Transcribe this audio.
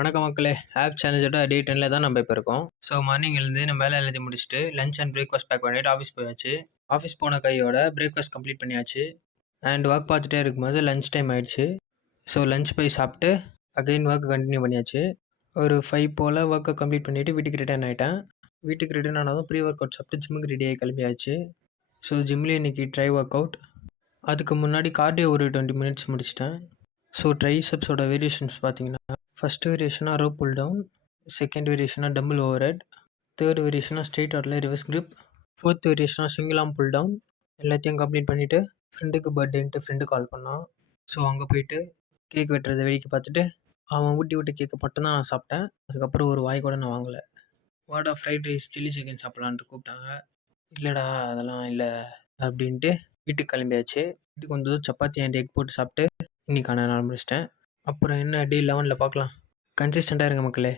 வணக்கம் மக்களே. ஆப் சேலஞ்சோட டே 10ல தான் நம்ம இப்போ இருக்கோம். ஸோ மார்னிங் எழுந்து நம்ம வேலை எல்லாத்தையும் முடிச்சுட்டு லஞ்ச் அண்ட் பிரேக்ஃபாஸ்ட் பேக் பண்ணிட்டு ஆஃபீஸ் போயாச்சு. ஆஃபீஸ் போன கையோட பிரேக்ஃபாஸ்ட் கம்ப்ளீட் பண்ணியாச்சு. அண்ட் ஒர்க் பார்த்துட்டே இருக்கும்போது லஞ்ச் டைம் ஆயிடுச்சு. ஸோ லஞ்ச் போய் சாப்பிட்டு அகைன் ஒர்க் கண்டினியூ பண்ணியாச்சு. ஒரு 5 போல் ஒர்க்கை கம்ப்ளீட் பண்ணிவிட்டு வீட்டுக்கு ரிட்டர்ன் ஆகிட்டேன். வீட்டுக்கு ரிட்டர்ன் ஆனதும் ப்ரீ ஒர்க் அவுட் சாப்பிட்டு ஜிம்முக்கு ரெடி ஆகி கிளம்பியாச்சு. ஸோ ஜிம்லேயே இன்றைக்கி ட்ரை ஒர்க் அவுட். அதுக்கு முன்னாடி கார்டியோ ஒரு 20 மினிட்ஸ் முடிச்சிட்டேன். ஸோ ட்ரைசெப்ஸோட வேரியேஷன்ஸ் பார்த்தீங்கன்னா, ஃபர்ஸ்ட் வேரியேஷனாக ரோப் புல் டவுன், செகண்ட் வேரியேஷனாக டம்பிள் ஓவர் ஹெட், தேர்ட் வேரியேஷனாக ஸ்ட்ரெயிட் ஆர்டில் ரிவர்ஸ் கிரிப், ஃபோர்த் வேரியேஷனாக சிங்கிள் ஆர்ம் புல் டவுன். எல்லாத்தையும் கம்ப்ளீட் பண்ணிவிட்டு ஃப்ரெண்டுக்கு பர்த்டேன்ட்டு ஃப்ரெண்டு கால் பண்ணான். ஸோ அங்கே போயிட்டு கேக் வெட்டுறதை வேடிக்கை பார்த்துட்டு அவன் ஊட்டி விட்டு கேக்கை மட்டும்தான் நான் சாப்பிட்டேன். அதுக்கப்புறம் ஒரு வாய் கூட நான் வாங்கலை. வாடா ஃப்ரைட் ரைஸ் சில்லி சிக்கன் சாப்பிட்லான்ட்டு கூப்பிட்டாங்க. இல்லைடா அதெல்லாம் இல்லை அப்படின்ட்டு வீட்டுக்கு கிளம்பியாச்சு. வீட்டுக்கு வந்ததும் சப்பாத்தி அண்ட் எக் போட்டு சாப்பிட்டு இன்றைக்கான நான் முடிச்சிட்டேன். அப்புறம் என்ன டே 11ல் பார்க்கலாம். கன்சிஸ்டண்ட்டாக இருங்க மக்களே.